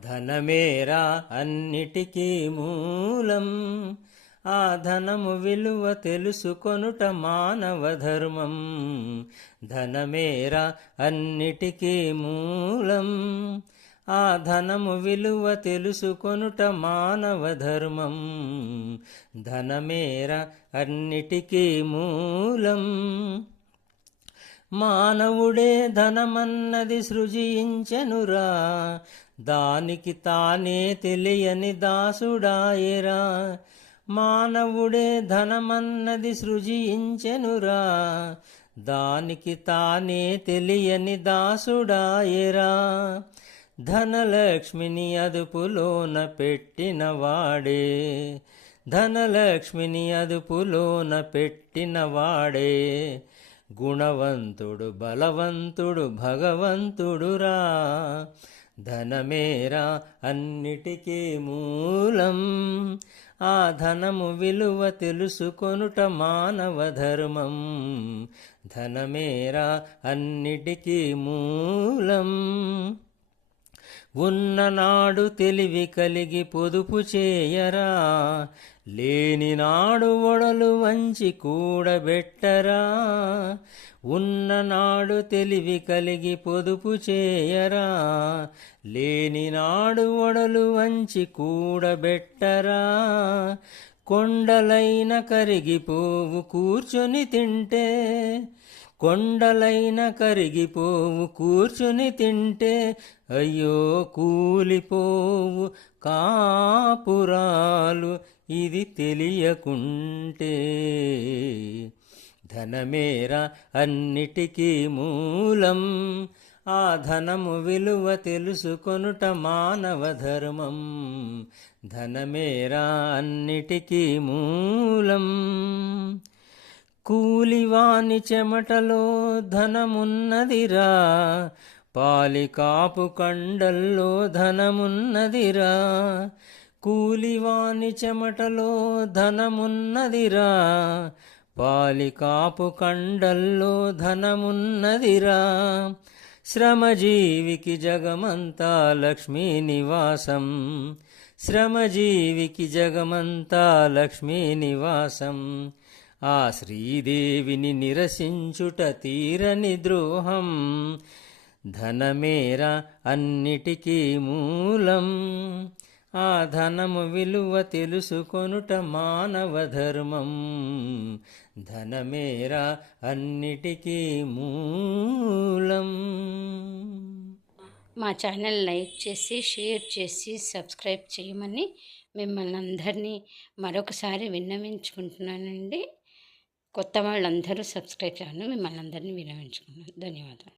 ధనమేరా అన్నిటికీ మూలం. ఆ ధనము విలువ తెలుసుకొనుట మానవ ధర్మం. ధనమేరా అన్నిటికీ మూలం. ఆ ధనము విలువ తెలుసుకొనుట మానవ ధర్మం. ధనమేరా అన్నిటికీ మూలం. మానవుడే ధనమన్నది సృజించెనురా, దానికి తానే తెలియని దాసుడాయరా. మానవుడే ధనమన్నది సృజించెనురా, దానికి తానే తెలియని దాసుడాయరా. ధనలక్ష్మిని అదుపులోన పెట్టినవాడే, ధనలక్ష్మిని అదుపులోన పెట్టినవాడే గుణవంతుడు బలవంతుడు భగవంతుడురా. ధనమేరా అన్నిటికీ మూలం. ఆ ధనము విలువ తెలుసుకొనుట మానవ ధర్మం. ధనమేరా అన్నిటికీ మూలం. ఉన్ననాడు తెలివి కలిగి పొదుపు చేయరా, లేనినాడు ఒడలు వంచి కూడబెట్టరా. ఉన్ననాడు తెలివి కలిగి పొదుపు చేయరా, లేనినాడు ఒడలు వంచి కూడబెట్టరా. కొండలైన కరిగిపోవు కూర్చొని తింటే, కొండలైన కరిగిపోవు కూర్చుని తింటే, అయ్యో కూలిపోవు కాపురాలు ఇది తెలియకుంటే. ధనమేరా అన్నిటికీ మూలం. ఆ ధనము విలువ తెలుసుకొనుట మానవ ధర్మం. ధనమేరా అన్నిటికీ మూలం. కూలివాని చెమటలో ధనమున్నదిరా, పాలికాపు కండల్లో ధనమున్నదిరా. కూలివాని చెమటలో ధనమున్నదిరా, పాలికాపు కండల్లో ధనమున్నదిరా. శ్రమజీవికి జగమంతా లక్ష్మీ నివాసం, శ్రమజీవికి జగమంతా లక్ష్మీ నివాసం. ఆ శ్రీదేవిని నిరసించుట తీరని ద్రోహం. ధనమేరా అన్నిటికీ మూలం. ఆ ధనము విలువ తెలుసుకొనుట మానవ ధర్మం. ధనమేరా అన్నిటికీ మూలం. మా ఛానల్ లైక్ చేసి షేర్ చేసి సబ్స్క్రైబ్ చేయమని మిమ్మల్ని అందరినీ మరొకసారి విన్నవించుకుంటున్నానండి. కొత్త వాళ్ళందరూ సబ్స్క్రైబ్ చేయాలని మిమ్మల్ని అందరినీ విన్నవించుకున్నాను. ధన్యవాదాలు.